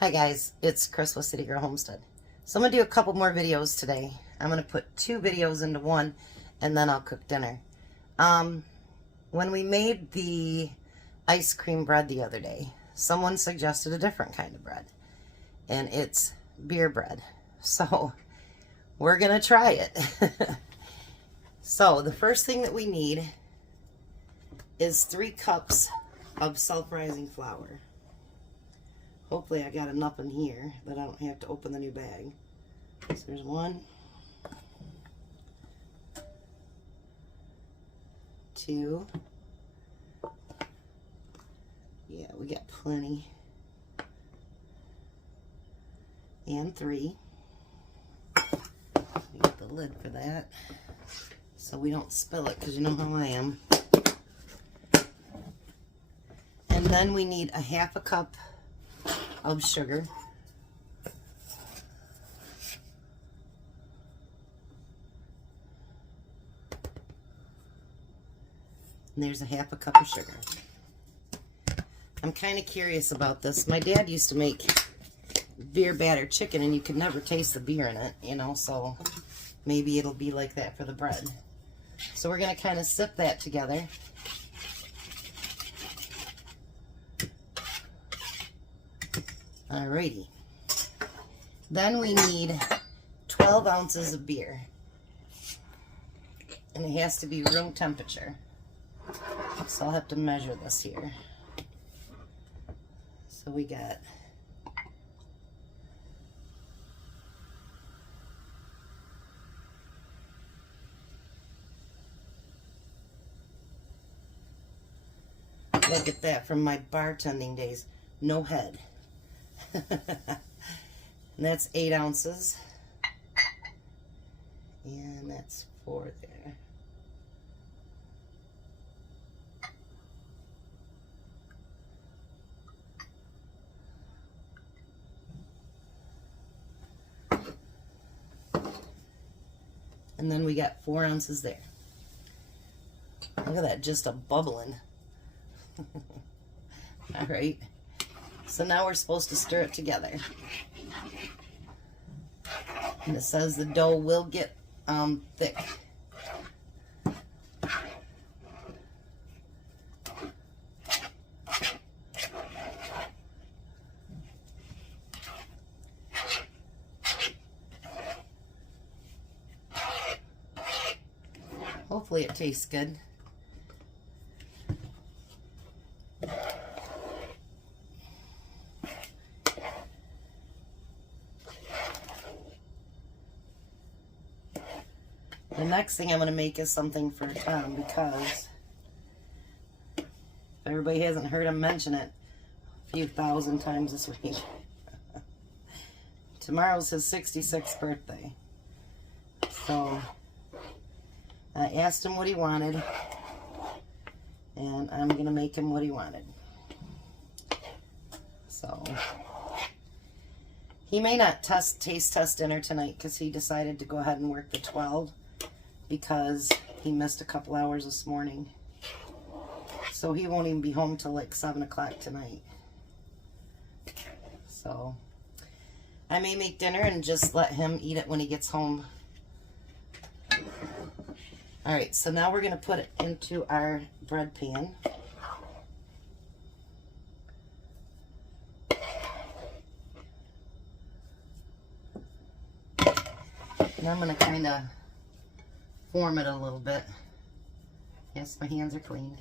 Hi guys, it's Chris with City Girl Homestead. So I'm going to do a couple more videos today. I'm going to put 2 videos into one and then I'll cook dinner. When we made the ice cream bread the other day, someone suggested a different kind of bread. And it's beer bread. So we're going to try it. So the first thing that we need is 3 cups of self-rising flour. Hopefully I got enough in here that I don't have to open the new bag. So there's 1, 2. Yeah, we got plenty. And 3. We got the lid for that, so we don't spill it, because you know how I am. And then we need a 1/2 cup of sugar. And there's a 1/2 cup of sugar. I'm kind of curious about this. My dad used to make beer battered chicken and you could never taste the beer in it, you know, so maybe it'll be like that for the bread. So we're going to kind of sip that together. Alrighty. Then we need 12 ounces of beer. And it has to be room temperature. So I'll have to measure this here. So we got look at that from my bartending days. No head. And that's 8 ounces. And that's 4 there. And then we got 4 ounces there. Look at that, just a bubbling. All right. So now we're supposed to stir it together. And it says the dough will get thick. Hopefully it tastes good. The next thing I'm going to make is something for Tom, because if everybody hasn't heard him mention it a few thousand times this week. Tomorrow's his 66th birthday. So I asked him what he wanted, and I'm going to make him what he wanted. So he may not taste test dinner tonight because he decided to go ahead and work the 12 because he missed a couple hours this morning. So he won't even be home till like 7 o'clock tonight. So I may make dinner and just let him eat it when he gets home. Alright, so now we're going to put it into our bread pan. And I'm going to kind of form it a little bit. Yes, my hands are clean.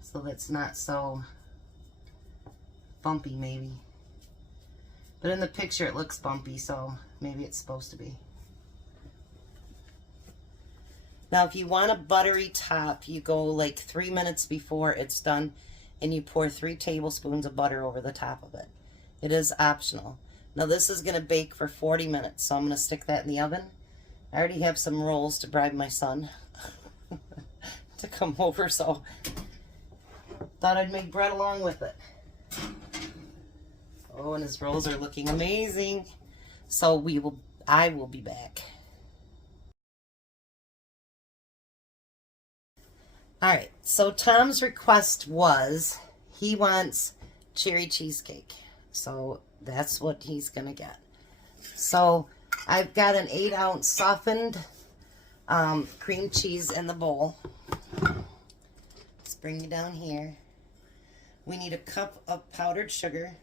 So that's not so bumpy maybe. But in the picture it looks bumpy, so maybe it's supposed to be. Now if you want a buttery top, you go like 3 minutes before it's done and you pour 3 tablespoons of butter over the top of it. It is optional. Now this is going to bake for 40 minutes, so I'm going to stick that in the oven. I already have some rolls to bribe my son to come over, so thought I'd make bread along with it. Oh, and his rolls are looking amazing. So I will be back. All right, so Tom's request was He wants cherry cheesecake. So that's what he's going to get. So I've got an 8-ounce softened cream cheese in the bowl. Let's bring you down here. We need a cup of powdered sugar.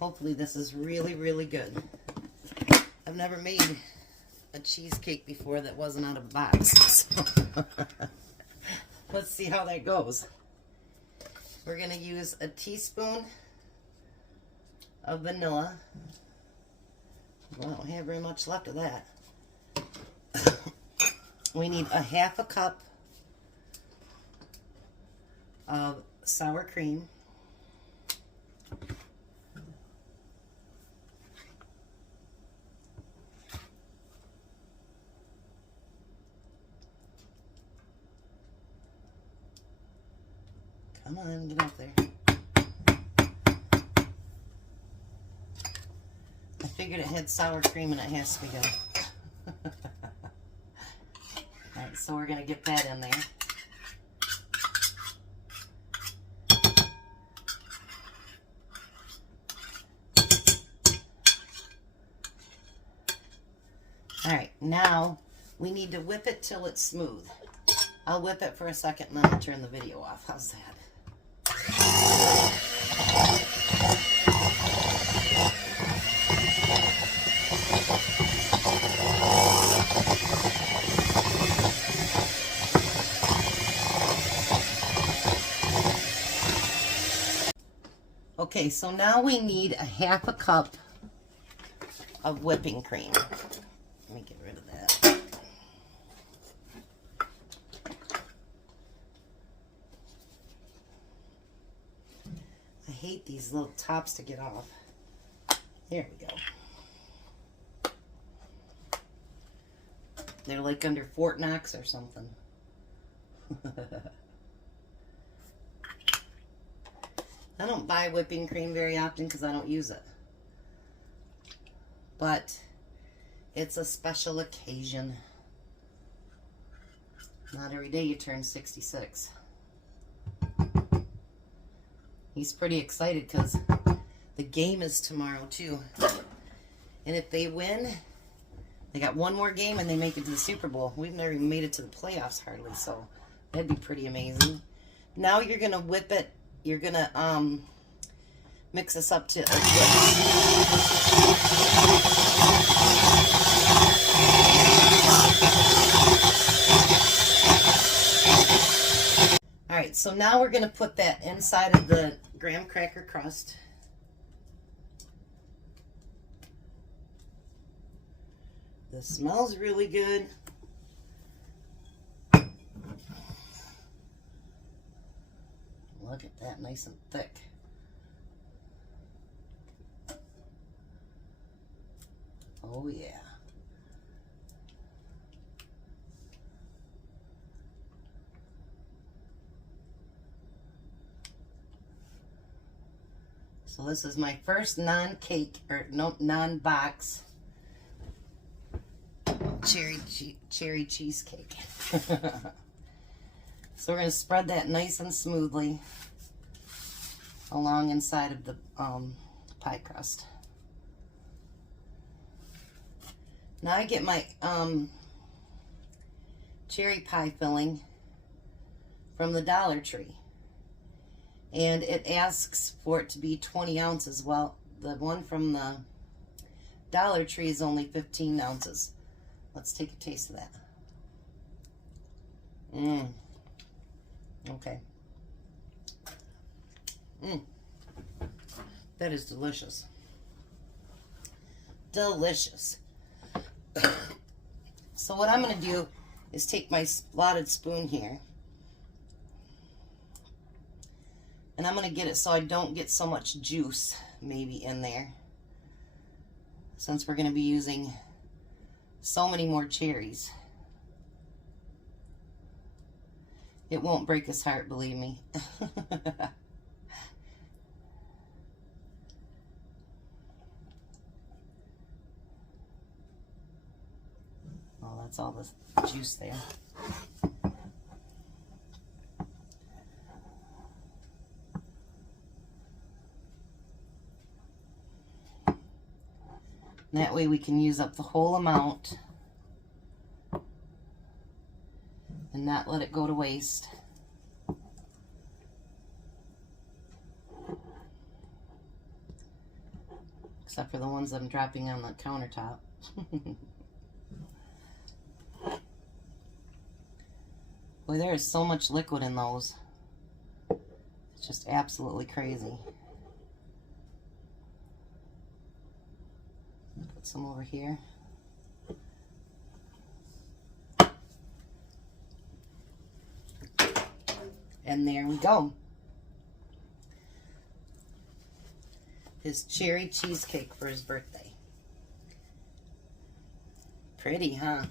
Hopefully this is really, really good. I've never made a cheesecake before that wasn't out of a box. So let's see how that goes. We're going to use a teaspoon of vanilla. Well, I don't have very much left of that. We need a 1/2 cup of sour cream. Come on, get up there. I figured it had sour cream and it has to be good. Alright, so we're going to get that in there. Alright, now we need to whip it till it's smooth. I'll whip it for a second and then I'll turn the video off. How's that? Okay, so now we need a 1/2 cup of whipping cream. Let me get rid of that. I hate these little tops to get off. There we go. They're like under Fort Knox or something. I don't buy whipping cream very often because I don't use it. But it's a special occasion. Not every day you turn 66. He's pretty excited because the game is tomorrow too. And if they win, they got one more game and they make it to the Super Bowl. We've never even made it to the playoffs hardly, so that'd be pretty amazing. Now you're going to whip it. You're going to mix this up to a whip. Alright, so now we're going to put that inside of the graham cracker crust. This smells really good. Look at that, nice and thick. Oh yeah. So this is my first non-cake or non-box cherry cheesecake. So we're going to spread that nice and smoothly along inside of the pie crust. Now I get my cherry pie filling from the Dollar Tree. And it asks for it to be 20 ounces. Well, the one from the Dollar Tree is only 15 ounces. Let's take a taste of that. Okay. That is delicious. Delicious. So what I'm going to do is take my slotted spoon here. And I'm going to get it so I don't get so much juice maybe in there. Since we're going to be using so many more cherries. It won't break his heart, believe me. That's all the juice there. And that way we can use up the whole amount and not let it go to waste. Except for the ones that I'm dropping on the countertop. Boy, there is so much liquid in those. It's just absolutely crazy. Put some over here. And there we go. His cherry cheesecake for his birthday. Pretty, huh?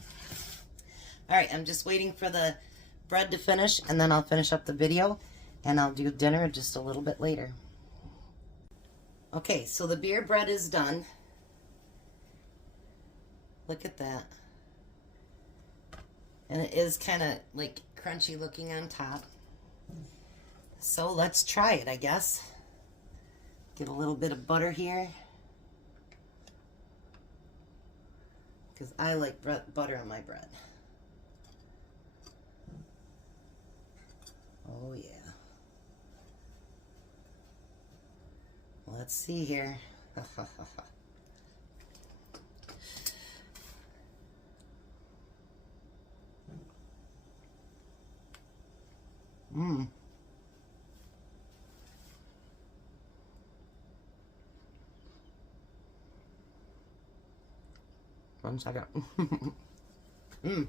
All right, I'm just waiting for the bread to finish, and then I'll finish up the video, and I'll do dinner just a little bit later. Okay, so the beer bread is done. Look at that. And it is kind of like crunchy looking on top. So let's try it, I guess. Get a little bit of butter here, because I like butter on my bread. Oh yeah. Let's see here. Mmm. One second. Mmm.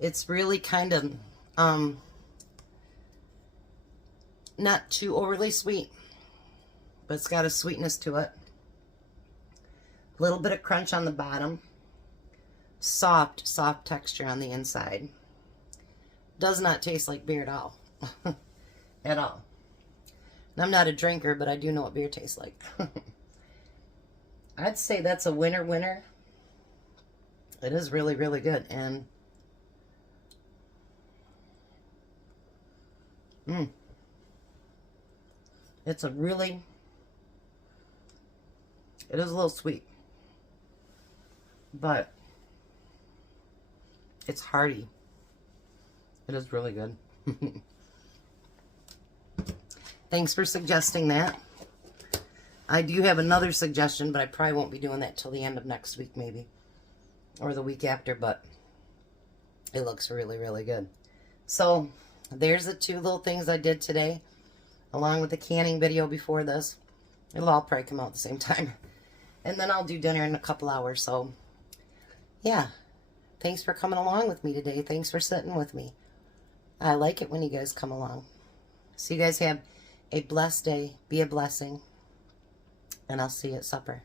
It's really kind of not too overly sweet, but it's got a sweetness to it. A little bit of crunch on the bottom. Soft texture on the inside. Does not taste like beer at all. At all. And I'm not a drinker, but I do know what beer tastes like. I'd say that's a winner. It is really, really good. And it's a really, it is a little sweet, but it's hearty. It is really good. Thanks for suggesting that. I do have another suggestion, but I probably won't be doing that till the end of next week maybe, or the week after, but it looks really, really good. So there's the two little things I did today, along with the canning video before this. It'll all probably come out at the same time. And then I'll do dinner in a couple hours. So yeah, thanks for coming along with me today. Thanks for sitting with me. I like it when you guys come along. So you guys have a blessed day. Be a blessing. And I'll see you at supper.